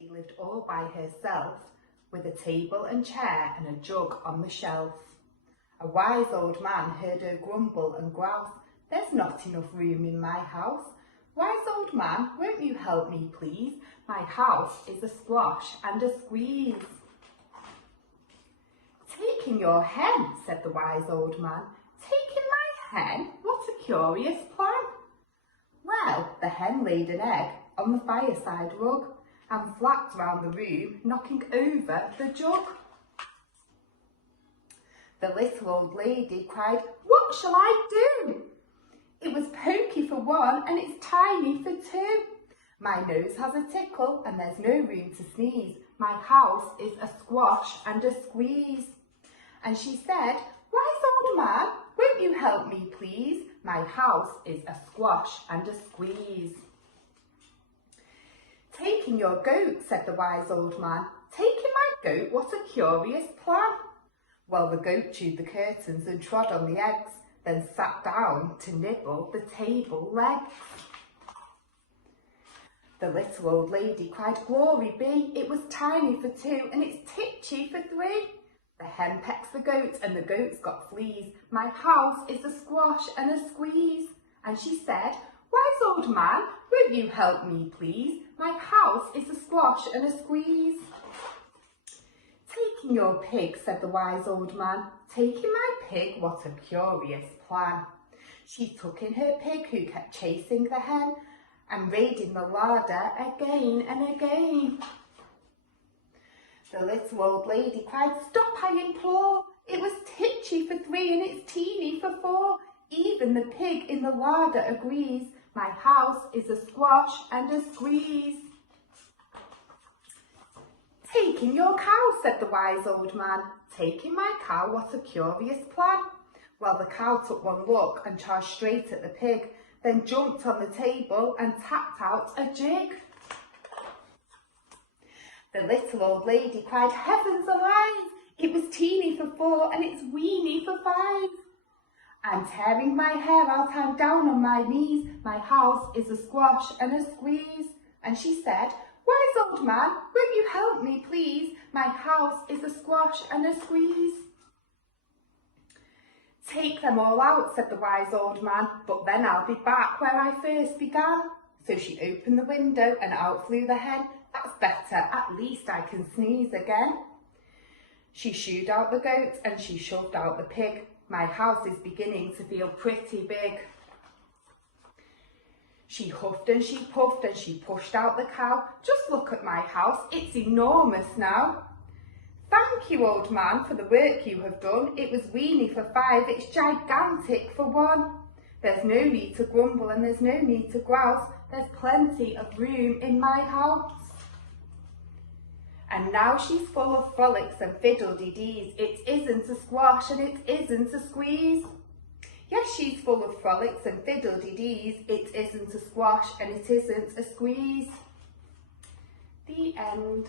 She lived all by herself, with a table and chair and a jug on the shelf. A wise old man heard her grumble and grouse, "There's not enough room in my house. Wise old man, won't you help me, please? My house is a squash and a squeeze." "Taking your hen," said the wise old man. "Taking my hen? What a curious plan." Well, the hen laid an egg on the fireside rug and flapped round the room, knocking over the jug. The little old lady cried, "What shall I do? It was pokey for one and it's tiny for two. My nose has a tickle and there's no room to sneeze. My house is a squash and a squeeze." And she said, "Wise old man, won't you help me, please? My house is a squash and a squeeze." "Taking your goat," said the wise old man. "Taking my goat? What a curious plan." Well, the goat chewed the curtains and trod on the eggs, then sat down to nibble the table legs. The little old lady cried, "Glory be, it was tiny for two and it's titchy for three. The hen pecks the goat and the goat's got fleas. My house is a squash and a squeeze." And she said, "Wise old man, won't you help me, please? My house is a squash and a squeeze." "Taking your pig," said the wise old man. "Taking my pig? What a curious plan." She took in her pig who kept chasing the hen and raiding the larder again and again. The little old lady cried, "Stop, I implore. It was titchy for three and it's teeny for four. Even the pig in the larder agrees. My house is a squash and a squeeze." "Taking your cow," said the wise old man. "Taking my cow? What a curious plan." Well, the cow took one look and charged straight at the pig, then jumped on the table and tapped out a jig. The little old lady cried, "Heavens alive! It was teeny for four and it's weeny for five. I'm tearing my hair out, I'm down on my knees. My house is a squash and a squeeze." And she said, "Wise old man, won't you help me, please? My house is a squash and a squeeze." "Take them all out," said the wise old man, "but then I'll be back where I first began." So she opened the window and out flew the hen. "That's better, at least I can sneeze again." She shooed out the goat and she shoved out the pig. My house is beginning to feel pretty big. She huffed and she puffed and she pushed out the cow. "Just look at my house, it's enormous now." "Thank you, old man, for the work you have done. It was weeny for five, it's gigantic for one. There's no need to grumble and there's no need to grouse. There's plenty of room in my house." And now she's full of frolics and fiddle-dee-dees. It isn't a squash and it isn't a squeeze. Yes, she's full of frolics and fiddle-dee-dees. It isn't a squash and it isn't a squeeze. The end.